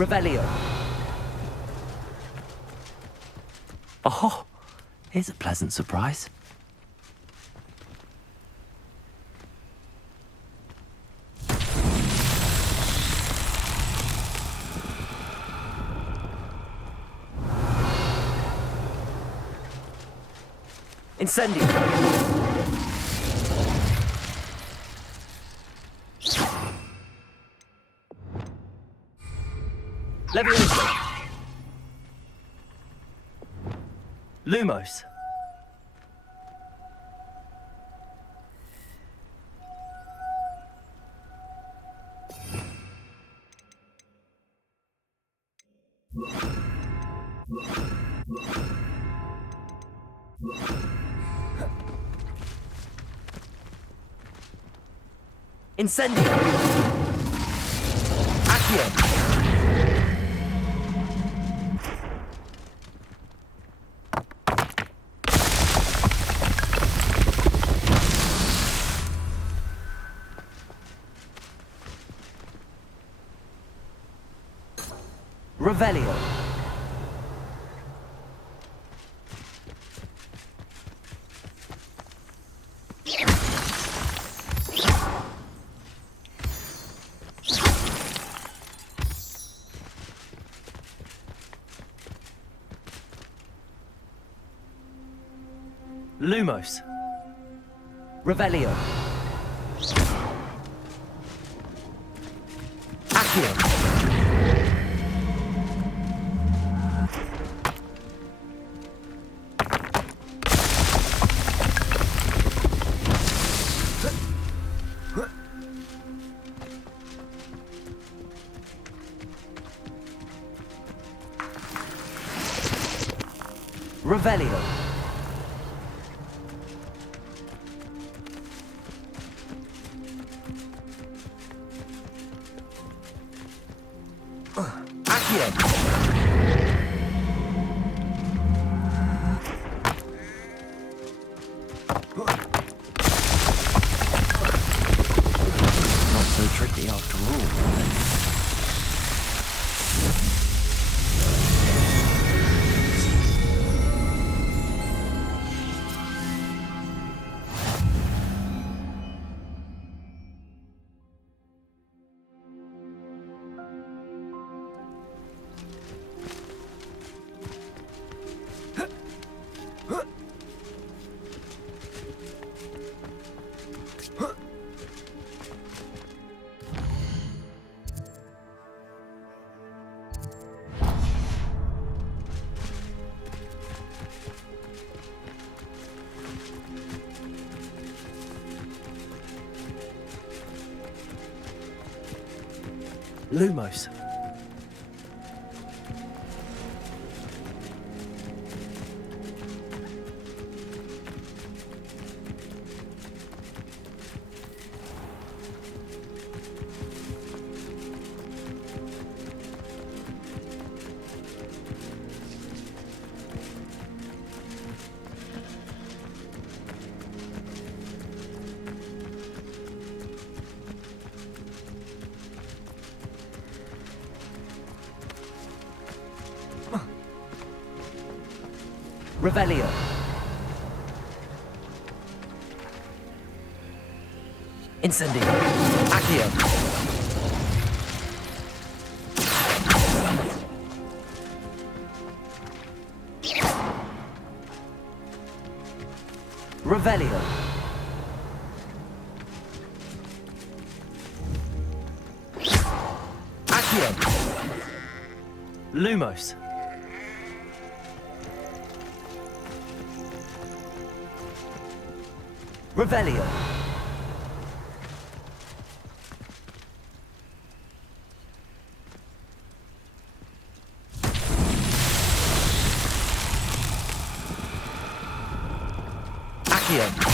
Revelio. Oh, here's a pleasant surprise. Incendio. Leviosa. Lumos. Incendio. Accio. Revelio. Lumos. Revelio. Accio. Revelio. Accio. Not so tricky after all. Lumos. Revelio. Incendio. Accio. Revelio. Accio. Lumos. Revelio. Accio.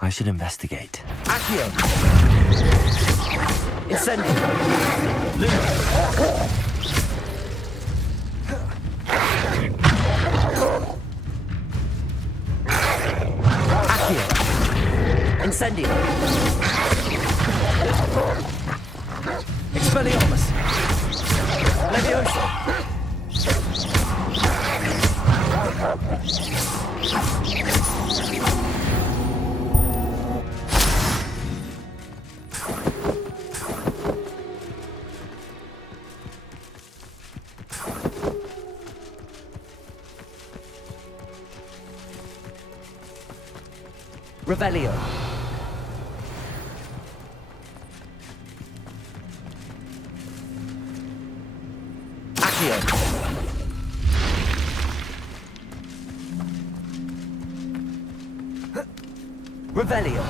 I should investigate. Accio! Incendio! Lumo! Accio! Incendio! Expelliarmus! Levioso! Revelio. Accio. Revelio.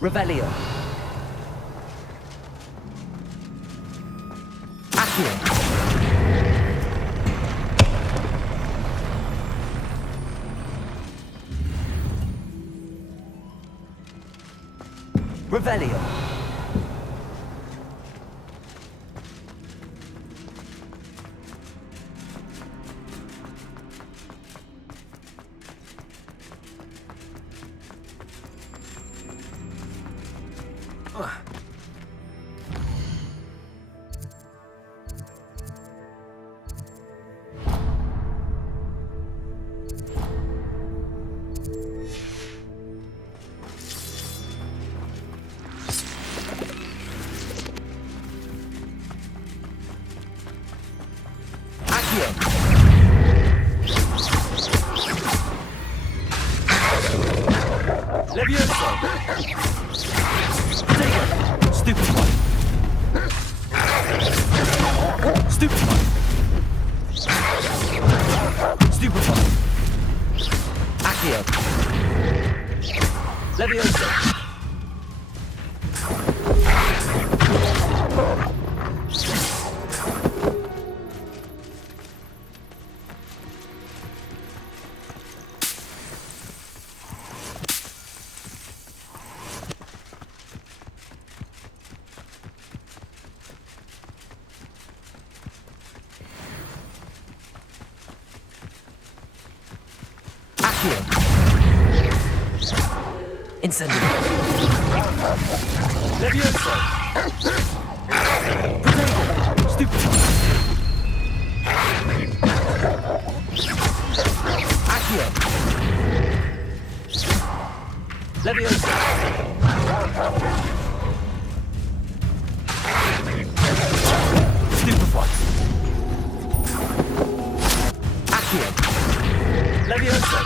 Revelio. Accio. Revelio. Levioso! Take it! Stupid one! Stupid one! Stupid one! Accio! Levioso! Incendio. Levioso. Potato. Stupid. Accio. Levioso. Stupefy. Accio. Levioso.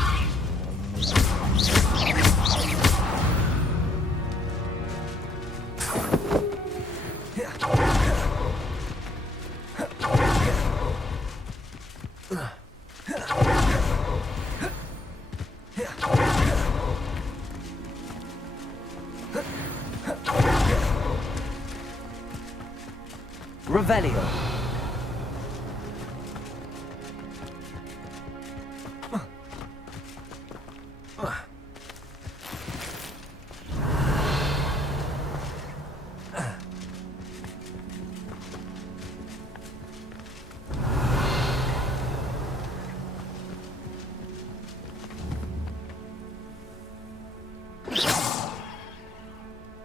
Revelio.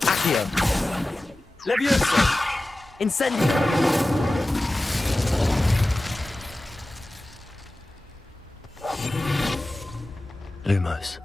Accio. Levioso. Incendio. Lumos.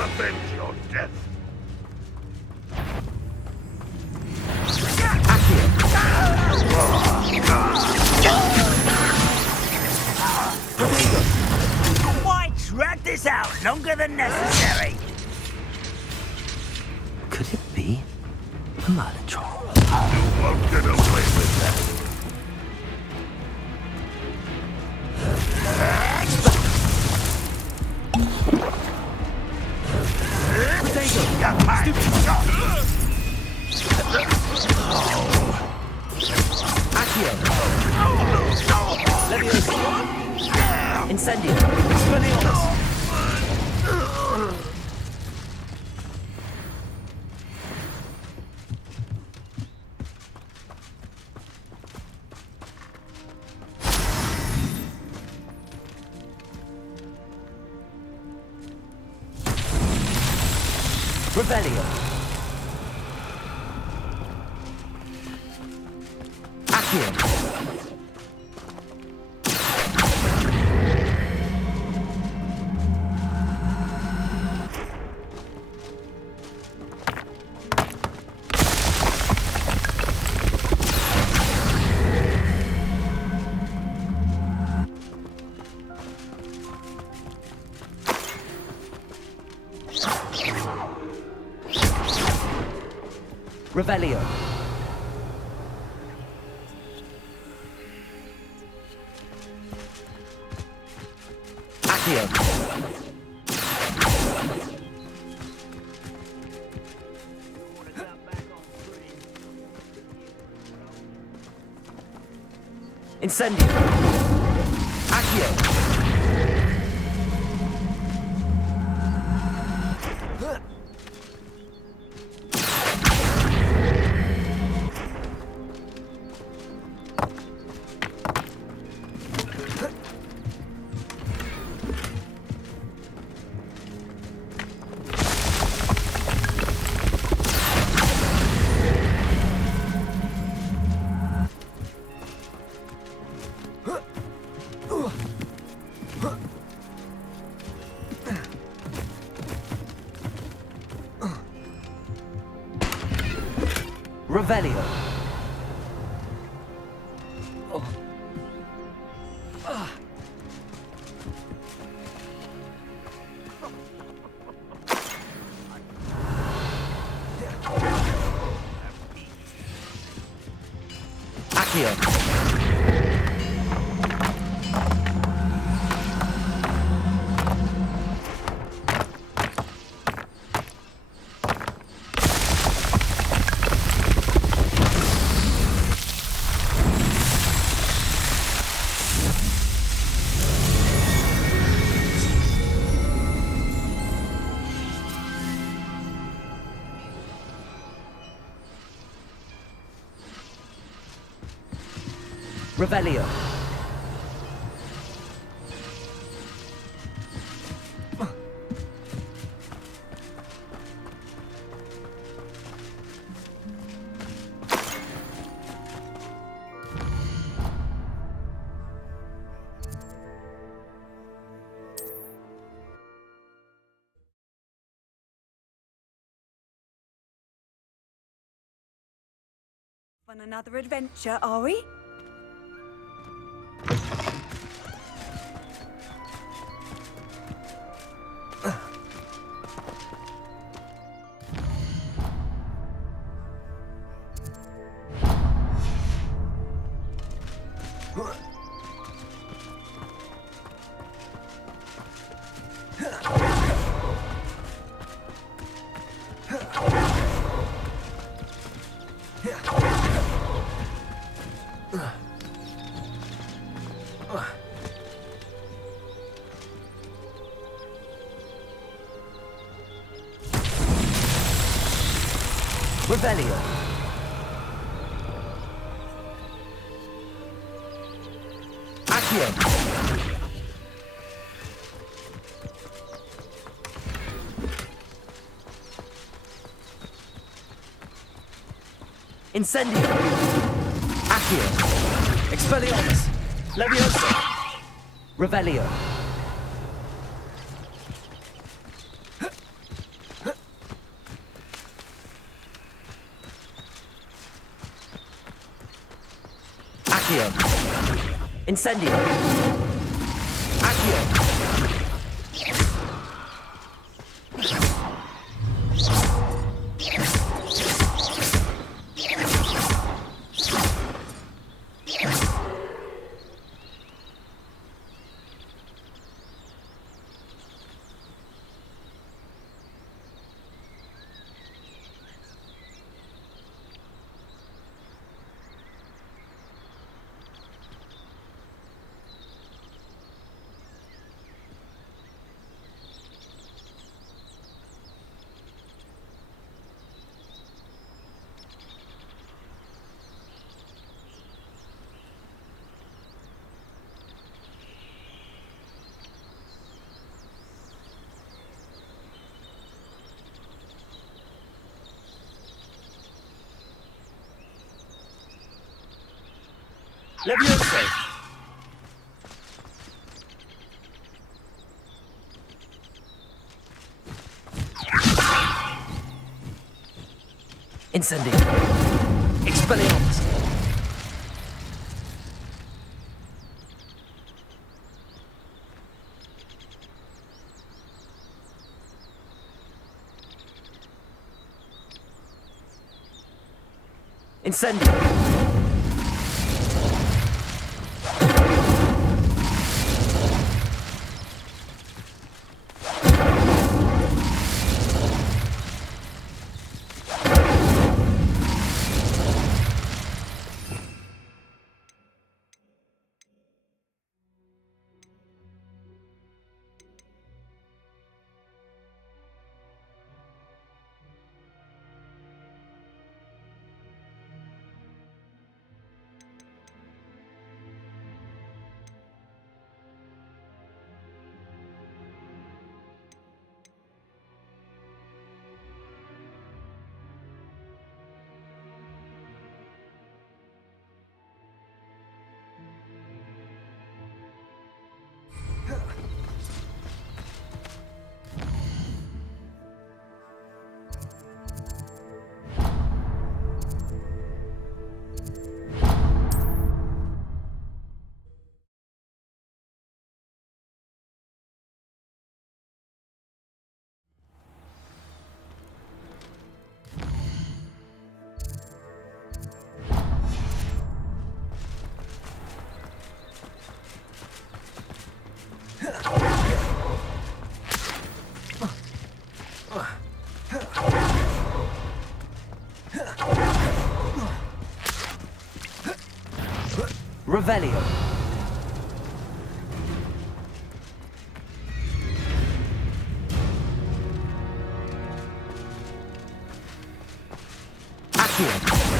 shall avenge your death. Why drag this out longer than necessary? Could it be a Malachor? You won't get away with that. Accio! Leviosa! Incendio! Expelliarmus! Revelio! Accio! Revelio. Accio. Incendio. Accio. Revelio. Accio. Revelio. On another adventure, are we? Revelio. Accio. Incendio. Accio. Expelliarmus. Leviosa. Revelio. Accio. Incendio. Accio. Levioso. Incendio. Expelliarmus. Incendio. Revelio. Accio.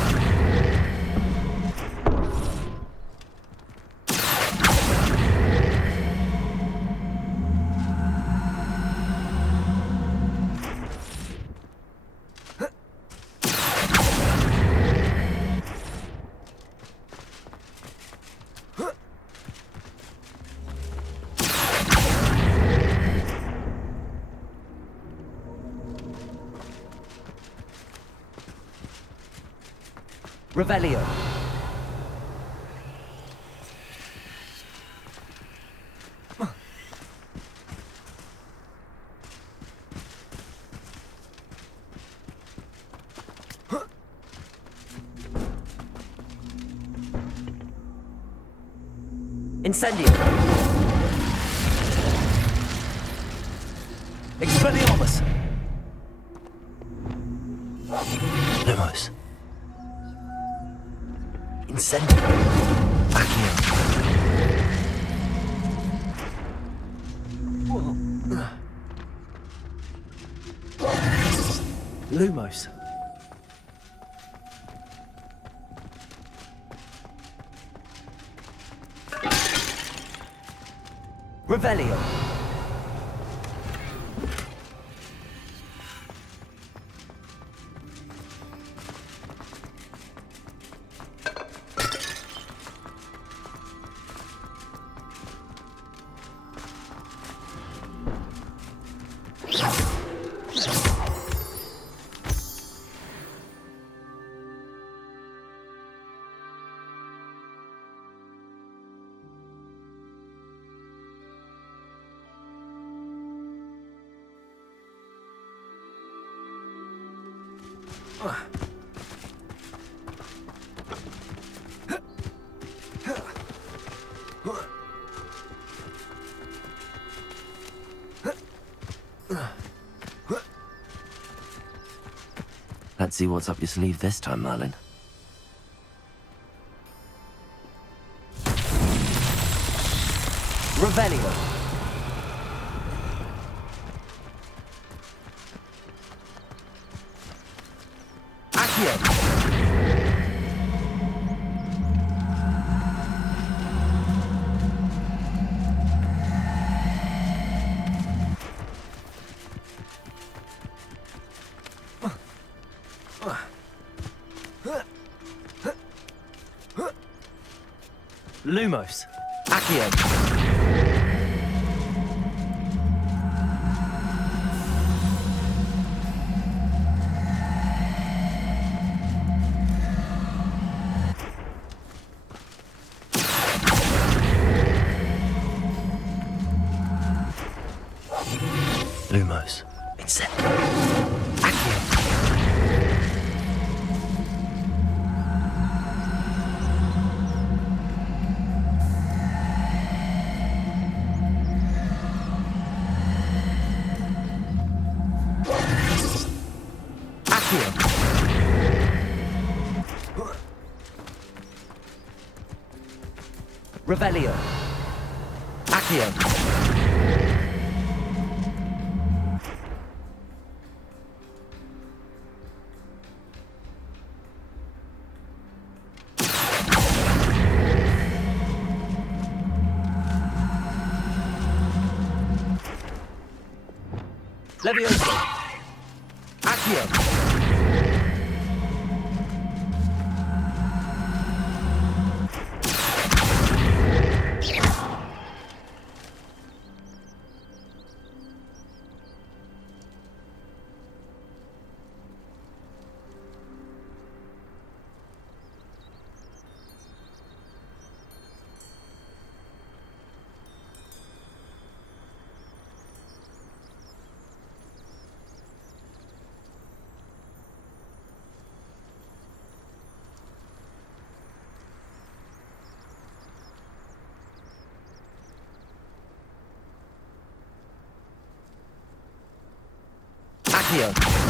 Revelio. Incendio. Expelliarmus. Lumos. Incendio. Accio. Lumos. Revelio. Let's see what's up your sleeve this time, Merlin. Revelio. Accio. Lumos. Accio. Lumos. Incendio. Accio. Accio. Revelio. Accio. Levioso. Accio. Accio.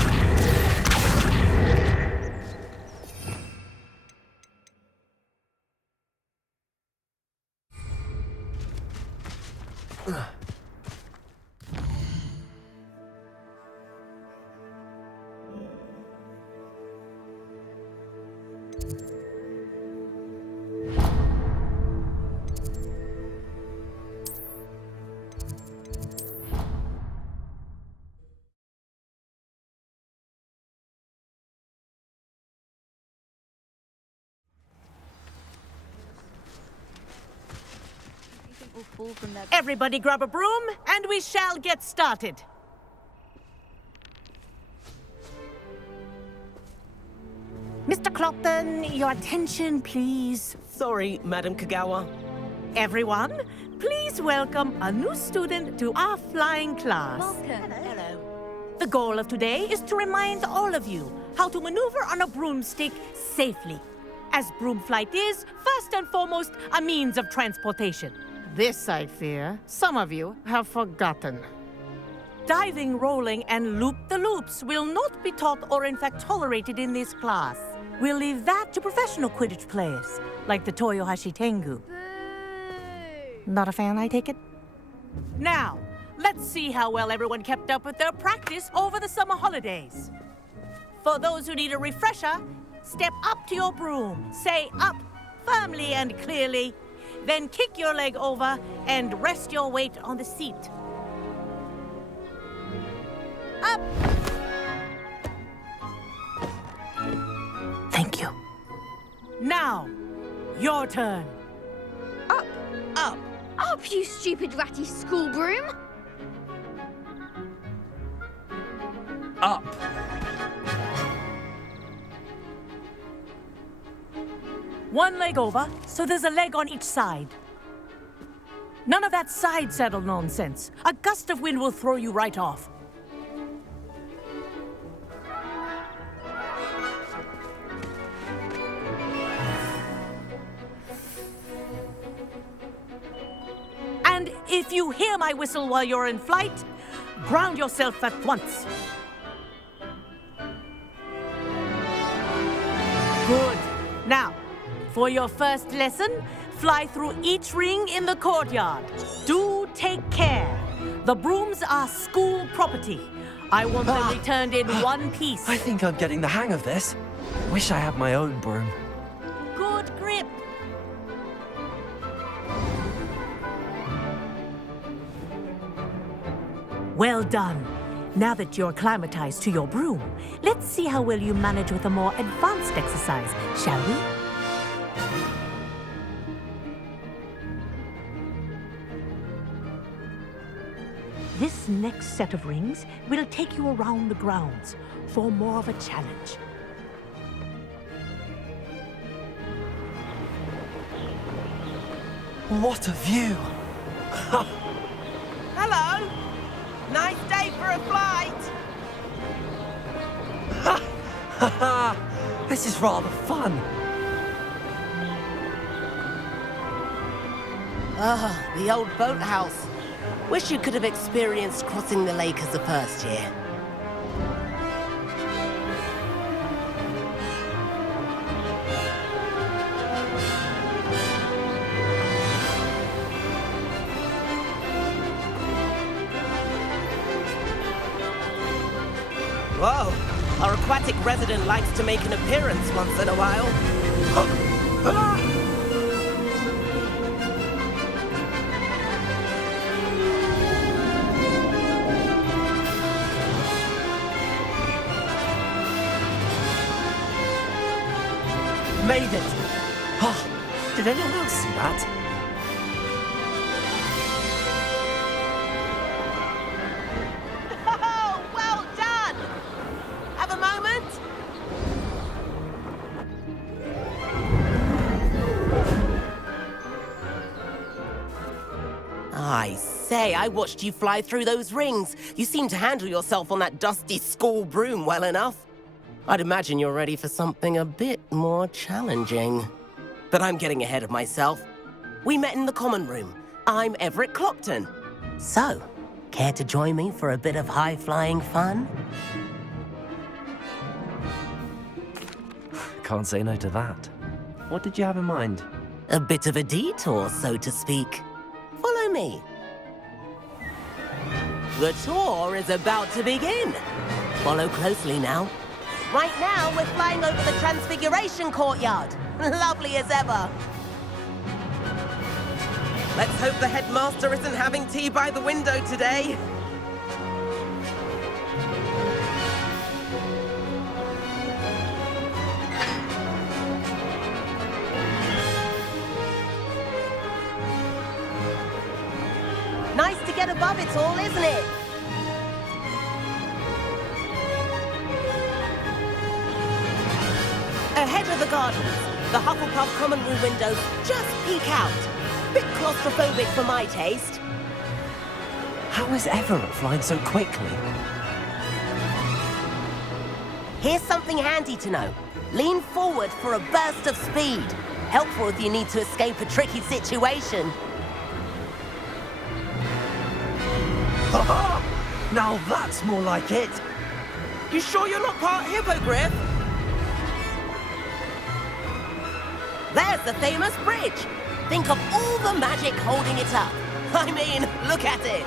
Everybody grab a broom, and we shall get started. Mr. Clopton, your attention, please. Sorry, Madam Kagawa. Everyone, please welcome a new student to our flying class. Welcome. Hello. The goal of today is to remind all of you how to maneuver on a broomstick safely, as broom flight is, first and foremost, a means of transportation. This, I fear, some of you have forgotten. Diving, rolling, and loop-the-loops will not be taught or in fact tolerated in this class. We'll leave that to professional Quidditch players, like the Toyohashi Tengu. Not a fan, I take it? Now, let's see how well everyone kept up with their practice over the summer holidays. For those who need a refresher, step up to your broom, say up firmly and clearly, then kick your leg over and rest your weight on the seat. Up! Thank you. Now, your turn. Up, Up. up, you stupid ratty school broom! Up. One leg over, so there's a leg on each side. None of that side saddle nonsense. A gust of wind will throw you right off. If you hear my whistle while you're in flight, ground yourself at once. Good. Now, for your first lesson, fly through each ring in the courtyard. Do take care. The brooms are school property. I want them returned in one piece. I think I'm getting the hang of this. Wish I had my own broom. Good grip. Well done. Now that you're acclimatized to your broom, let's see how well you manage with a more advanced exercise, shall we? This next set of rings will take you around the grounds for more of a challenge. What a view! Hello! Nice day for a flight! This is rather fun. Ah, the old boathouse. Wish you could have experienced crossing the lake as a first year. Whoa! Our aquatic resident likes to make an appearance once in a while. Made it! Oh, did anyone else see that? Oh, well done! Have a moment? I say, I watched you fly through those rings. You seem to handle yourself on that dusty school broom well enough. I'd imagine you're ready for something a bit more challenging. But I'm getting ahead of myself. We met in the common room. I'm Everett Clopton. So, care to join me for a bit of high-flying fun? Can't say no to that. What did you have in mind? A bit of a detour, so to speak. Follow me. The tour is about to begin. Follow closely now. Right now, we're flying over the Transfiguration Courtyard. Lovely as ever. Let's hope the headmaster isn't having tea by the window today. Nice to get above it all, isn't it? Ahead of the gardens, the Hufflepuff common room windows just peek out. Bit claustrophobic for my taste. How is Everett flying so quickly? Here's something handy to know. Lean forward for a burst of speed. Helpful if you need to escape a tricky situation. Now that's more like it. You sure you're not part hippogriff? There's the famous bridge. Think of all the magic holding it up. I mean, look at it.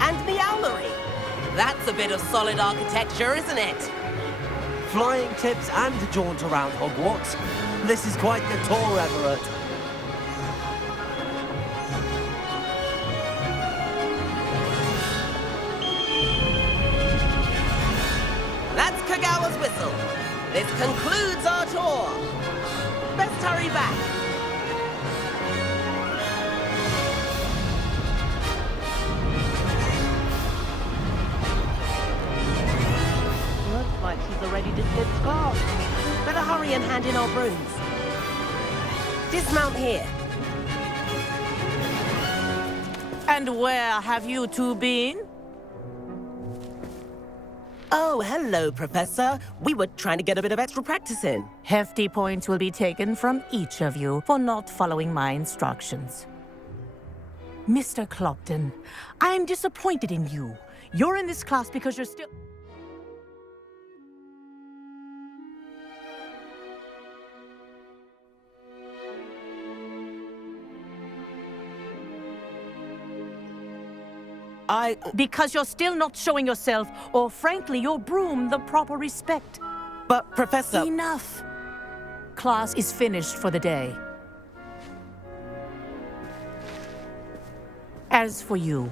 And the owlery. That's a bit of solid architecture, isn't it? Flying tips and a jaunt around Hogwarts. This is quite the tour, Everett. That's Kagawa's whistle. This concludes our tour. Best hurry back. Looks like she's already dismissed class. Better hurry and hand in our brooms. Dismount here. And where have you two been? Oh, hello, Professor. We were trying to get a bit of extra practice in. Hefty points will be taken from each of you for not following my instructions. Mr. Clopton, I'm disappointed in you. You're in this class because you're still... Because you're still not showing yourself, or frankly, your broom, the proper respect. But, Professor... Enough. Class is finished for the day. As for you,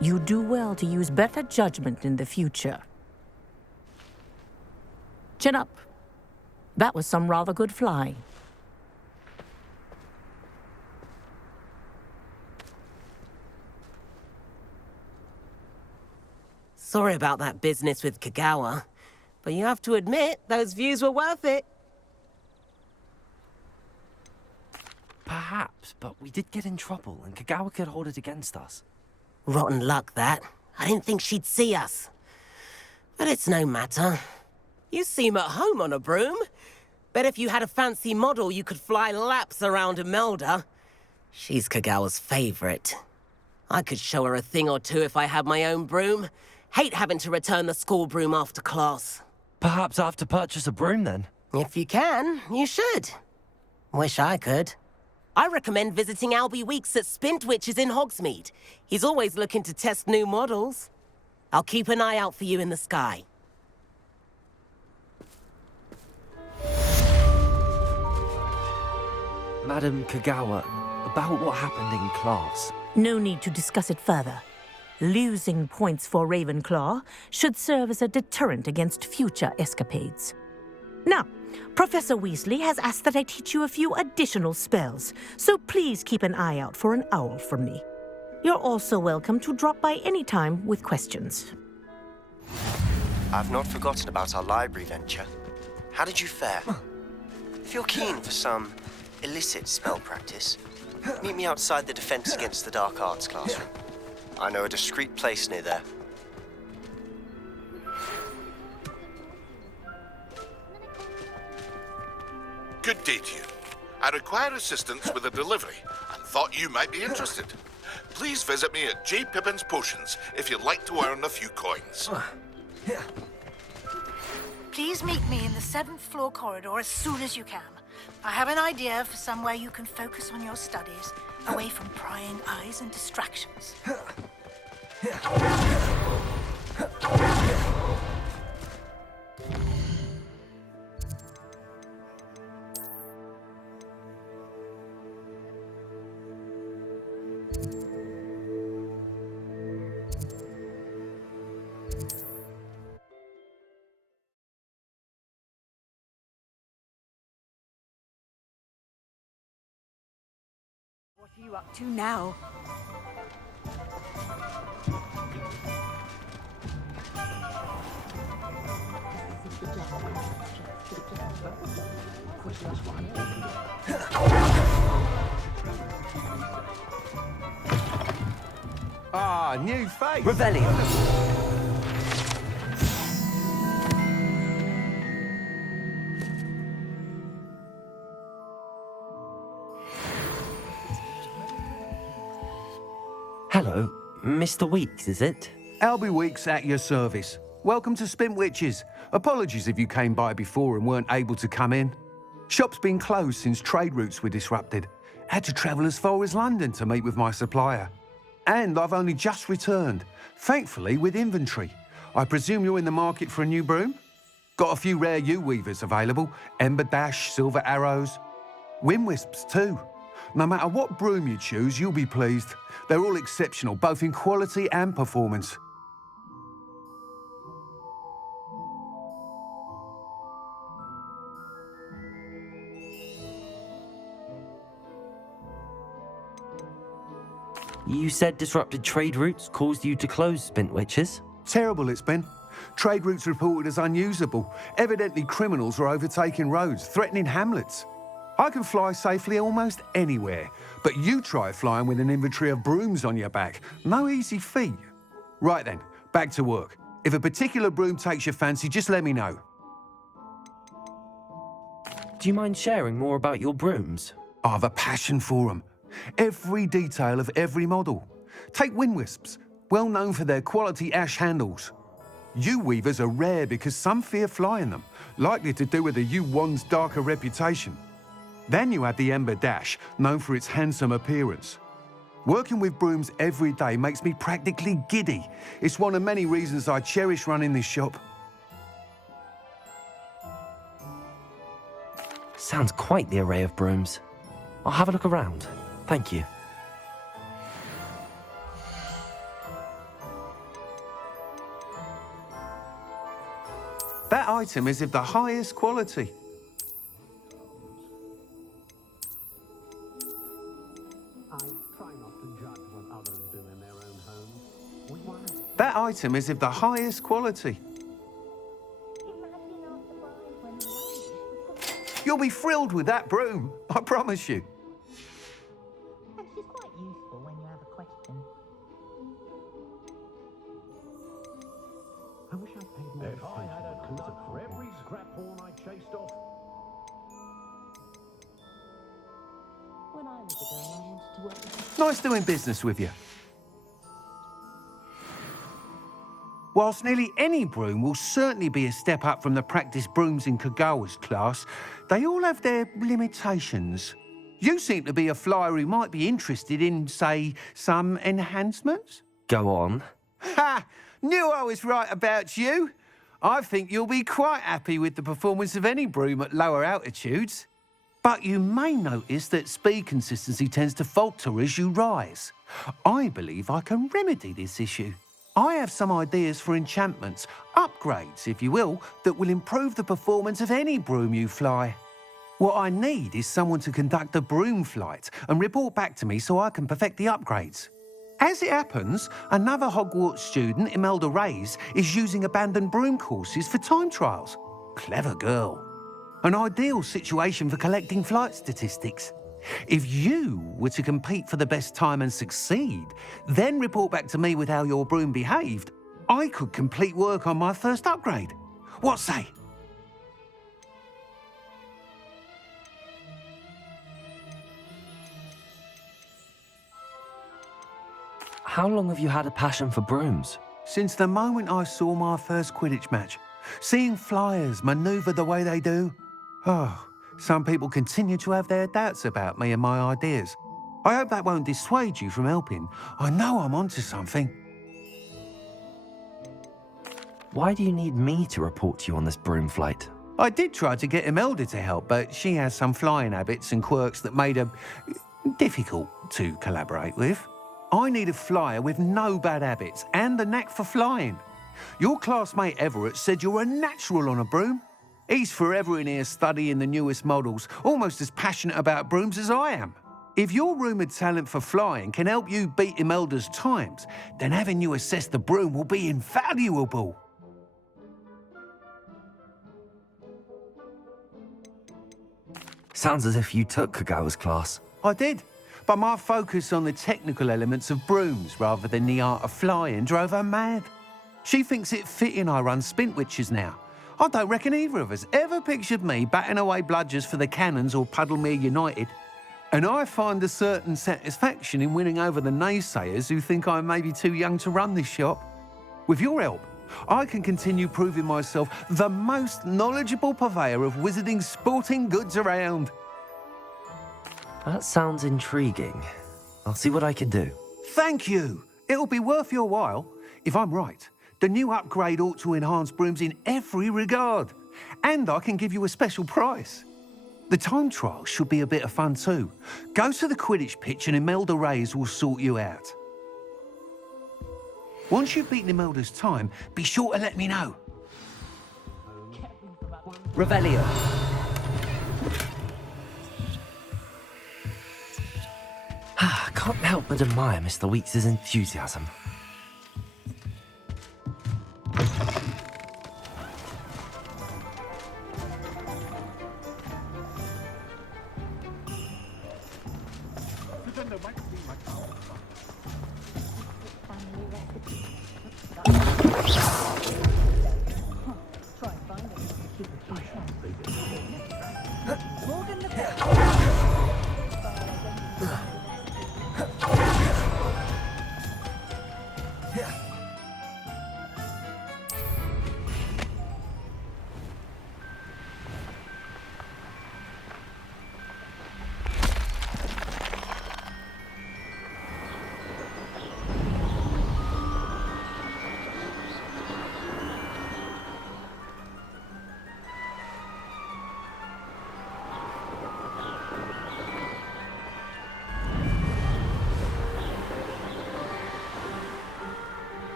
you do well to use better judgment in the future. Chin up. That was some rather good flying. Sorry about that business with Kagawa, but you have to admit, those views were worth it. Perhaps, but we did get in trouble, and Kagawa could hold it against us. Rotten luck, that. I didn't think she'd see us. But it's no matter. You seem at home on a broom. Bet if you had a fancy model, you could fly laps around Imelda. She's Kagawa's favorite. I could show her a thing or two if I had my own broom. Hate having to return the school broom after class. Perhaps I have to purchase a broom, then? If you can, you should. Wish I could. I recommend visiting Albie Weeks at Spintwitches in Hogsmeade. He's always looking to test new models. I'll keep an eye out for you in the sky. Madam Kagawa, about what happened in class. No need to discuss it further. Losing points for Ravenclaw should serve as a deterrent against future escapades. Now, Professor Weasley has asked that I teach you a few additional spells, so please keep an eye out for an owl from me. You're also welcome to drop by any time with questions. I've not forgotten about our library venture. How did you fare? If you're keen for some illicit spell practice, meet me outside the Defense Against the Dark Arts classroom. I know a discreet place near there. Good day to you. I require assistance with a delivery and thought you might be interested. Please visit me at J. Pippin's Potions if you'd like to earn a few coins. Please meet me in the 7th floor corridor as soon as you can. I have an idea for somewhere you can focus on your studies, away from prying eyes and distractions. What are you up to now? Ah, new face. Revelio. Hello, Mr. Weeks, is it? Albie Weeks at your service. Welcome to Spintwitches. Apologies if you came by before and weren't able to come in. Shop's been closed since trade routes were disrupted. Had to travel as far as London to meet with my supplier. And I've only just returned, thankfully with inventory. I presume you're in the market for a new broom? Got a few rare U-weavers available, Ember Dash, Silver Arrows, Wind Wisps too. No matter what broom you choose, you'll be pleased. They're all exceptional, both in quality and performance. You said disrupted trade routes caused you to close Spintwitches? Terrible it's been. Trade routes reported as unusable. Evidently criminals are overtaking roads, threatening hamlets. I can fly safely almost anywhere, but you try flying with an inventory of brooms on your back. No easy feat. Right then, back to work. If a particular broom takes your fancy, just let me know. Do you mind sharing more about your brooms? I have a passion for them. Every detail of every model. Take wind wisps, well known for their quality ash handles. Yew weavers are rare because some fear flying them, likely to do with the yew wand's darker reputation. Then you have the ember dash, known for its handsome appearance. Working with brooms every day makes me practically giddy. It's one of many reasons I cherish running this shop. Sounds quite the array of brooms. I'll have a look around. Thank you. That item is of the highest quality. That item is of the highest quality. You'll be thrilled with that broom, I promise you. And she's quite useful when you have a question. I wish I'd paid more attention. If I had a club for every scrap horn I chased off. When I was a girl, I wanted to work. Nice doing business with you. Whilst nearly any broom will certainly be a step up from the practice brooms in Kagawa's class, they all have their limitations. You seem to be a flyer who might be interested in, say, some enhancements? Go on. Ha! Knew I was right about you. I think you'll be quite happy with the performance of any broom at lower altitudes. But you may notice that speed consistency tends to falter as you rise. I believe I can remedy this issue. I have some ideas for enchantments, upgrades, if you will, that will improve the performance of any broom you fly. What I need is someone to conduct a broom flight and report back to me so I can perfect the upgrades. As it happens, another Hogwarts student, Imelda Reyes, is using abandoned broom courses for time trials. Clever girl. An ideal situation for collecting flight statistics. If you were to compete for the best time and succeed, then report back to me with how your broom behaved, I could complete work on my first upgrade. What say? How long have you had a passion for brooms? Since the moment I saw my first Quidditch match. Seeing flyers manoeuvre the way they do. Oh, some people continue to have their doubts about me and my ideas. I hope that won't dissuade you from helping. I know I'm onto something. Why do you need me to report to you on this broom flight? I did try to get Imelda to help, but she has some flying habits and quirks that made her difficult to collaborate with. I need a flyer with no bad habits and the knack for flying. Your classmate Everett said you're a natural on a broom. He's forever in here studying the newest models, almost as passionate about brooms as I am. If your rumoured talent for flying can help you beat Imelda's times, then having you assess the broom will be invaluable. Sounds as if you took Kagawa's class. I did, but my focus on the technical elements of brooms rather than the art of flying drove her mad. She thinks it fitting I run Spintwitches now. I don't reckon either of us ever pictured me batting away bludgers for the Cannons or Puddlemere United. And I find a certain satisfaction in winning over the naysayers who think I'm maybe too young to run this shop. With your help, I can continue proving myself the most knowledgeable purveyor of wizarding sporting goods around. That sounds intriguing. I'll see what I can do. Thank you. It'll be worth your while. If I'm right, the new upgrade ought to enhance brooms in every regard. And I can give you a special price. The time trial should be a bit of fun too. Go to the Quidditch pitch and Imelda Reyes will sort you out. Once you've beaten Imelda's time, be sure to let me know. Revelio. Can't help but admire Mr. Weeks' enthusiasm.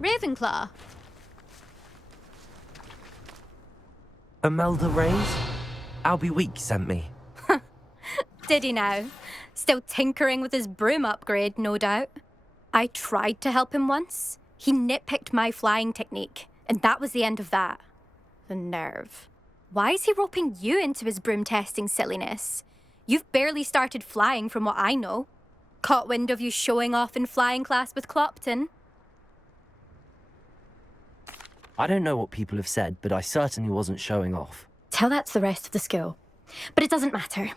Ravenclaw. Imelda Reyes? Albie Week sent me. Did he now? Still tinkering with his broom upgrade, no doubt. I tried to help him once. He nitpicked my flying technique, and that was the end of that. The nerve. Why is he roping you into his broom testing silliness? You've barely started flying from what I know. Caught wind of you showing off in flying class with Clopton. I don't know what people have said, but I certainly wasn't showing off. Tell that to the rest of the school. But it doesn't matter.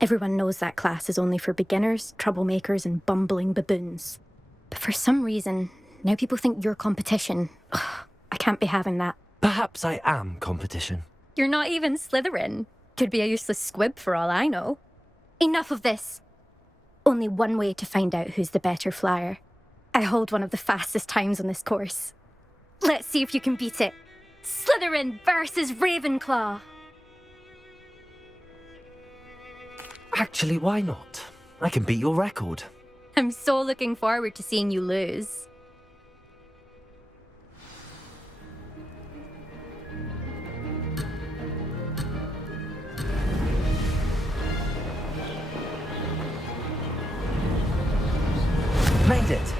Everyone knows that class is only for beginners, troublemakers, and bumbling baboons. But for some reason, now people think you're competition. Ugh, I can't be having that. Perhaps I am competition. You're not even Slytherin. Could be a useless squib for all I know. Enough of this. Only one way to find out who's the better flyer. I hold one of the fastest times on this course. Let's see if you can beat it. Slytherin versus Ravenclaw. Actually, why not? I can beat your record. I'm so looking forward to seeing you lose. Made it!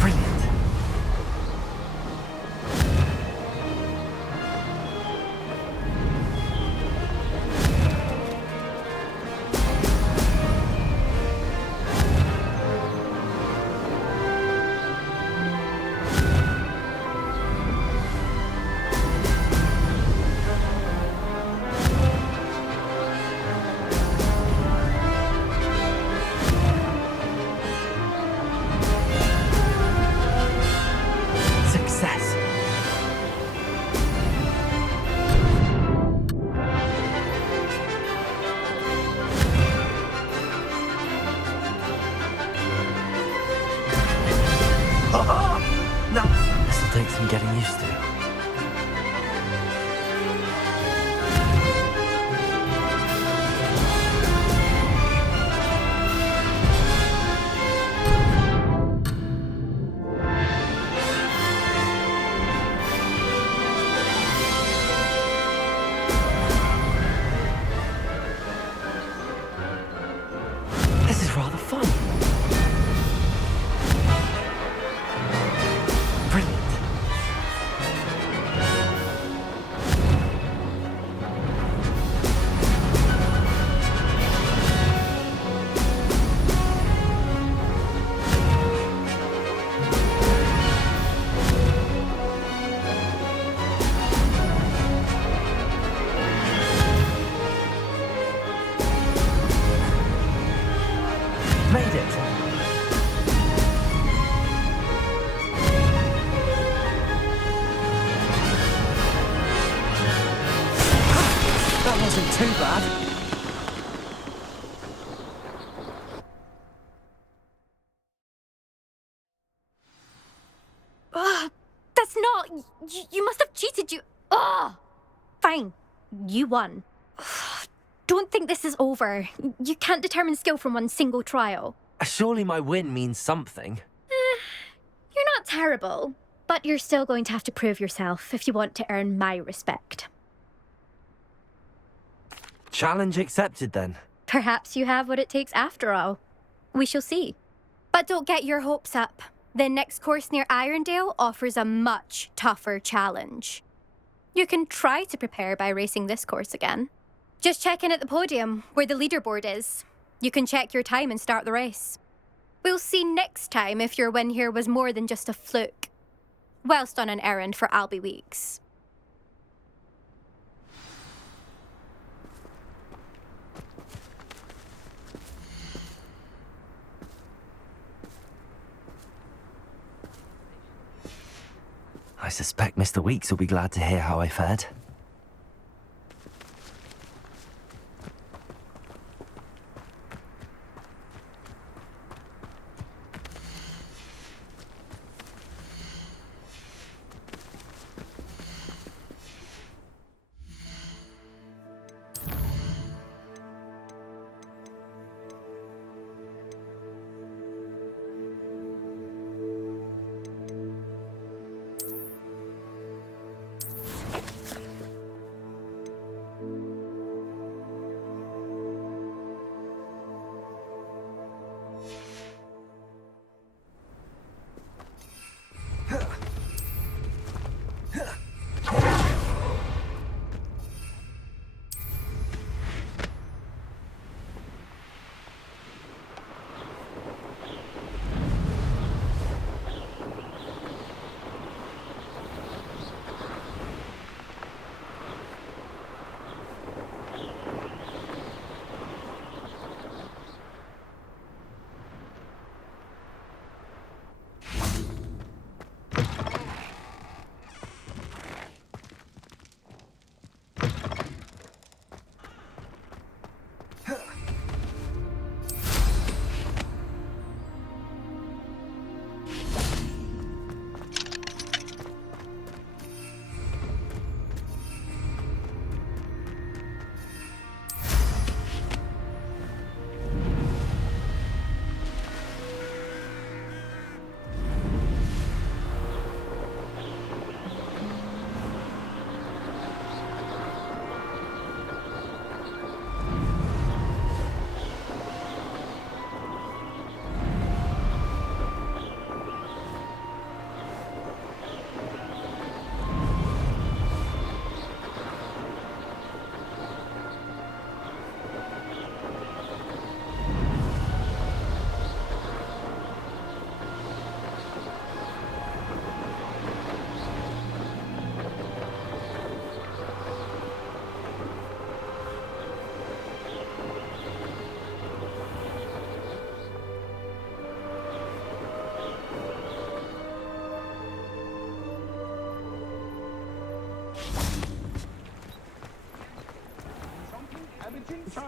Brilliant. Success. Now, this will take some getting used to. This is rather fun. Brilliant. Made it. That wasn't too bad. Ugh, that's not... You must have cheated, you... Ugh! Fine. You won. Ugh, don't think this is over. You can't determine skill from one single trial. Surely my win means something. You're not terrible, but you're still going to have to prove yourself if you want to earn my respect. Challenge accepted then. Perhaps you have what it takes after all. We shall see. But don't get your hopes up. The next course near Irondale offers a much tougher challenge. You can try to prepare by racing this course again. Just check in at the podium, where the leaderboard is. You can check your time and start the race. We'll see next time if your win here was more than just a fluke. Whilst on an errand for Albie Weeks. I suspect Mr. Weeks will be glad to hear how I fared.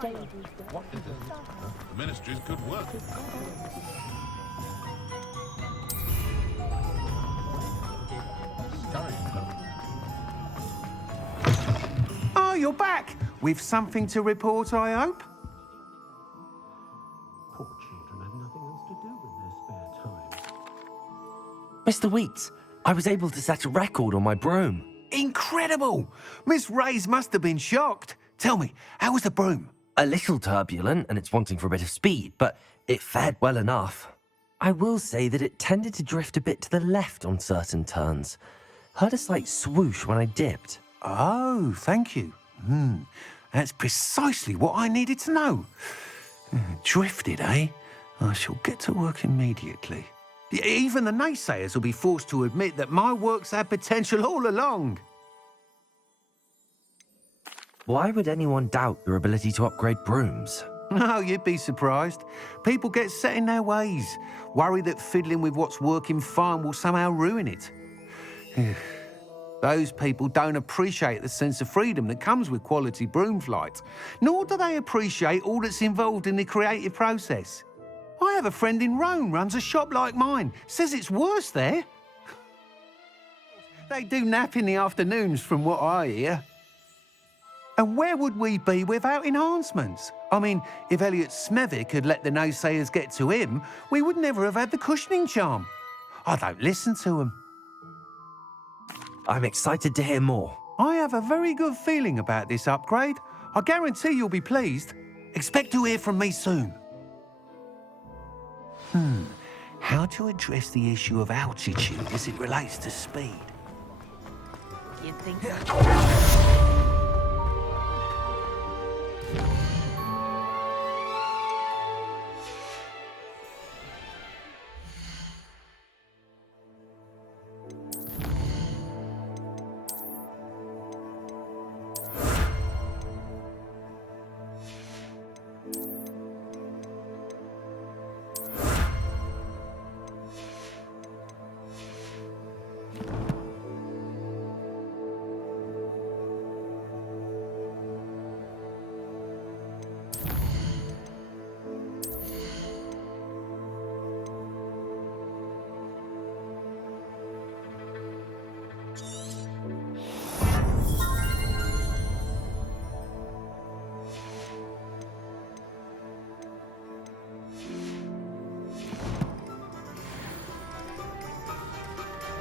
The ministry's good work. Oh, you're back! With something to report, I hope? Poor children have nothing else to do with their spare time. Mr. Weeks, I was able to set a record on my broom. Incredible! Miss Ray's must have been shocked. Tell me, how was the broom? A little turbulent, and it's wanting for a bit of speed, but it fared well enough. I will say that it tended to drift a bit to the left on certain turns. Heard a slight swoosh when I dipped. Oh, thank you. That's precisely what I needed to know. Drifted, eh? I shall get to work immediately. Even the naysayers will be forced to admit that my work's had potential all along. Why would anyone doubt your ability to upgrade brooms? No, you'd be surprised. People get set in their ways, worry that fiddling with what's working fine will somehow ruin it. Those people don't appreciate the sense of freedom that comes with quality broom flight, nor do they appreciate all that's involved in the creative process. I have a friend in Rome runs a shop like mine, says it's worse there. They do nap in the afternoons from what I hear. And where would we be without enhancements? I mean, if Elliot Smethwick had let the naysayers get to him, we would never have had the cushioning charm. I don't listen to them. I'm excited to hear more. I have a very good feeling about this upgrade. I guarantee you'll be pleased. Expect to hear from me soon. How to address the issue of altitude as it relates to speed? You think...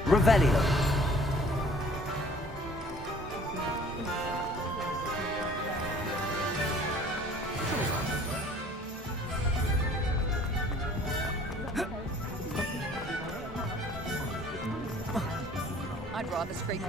Revelio. I'd rather scrape it.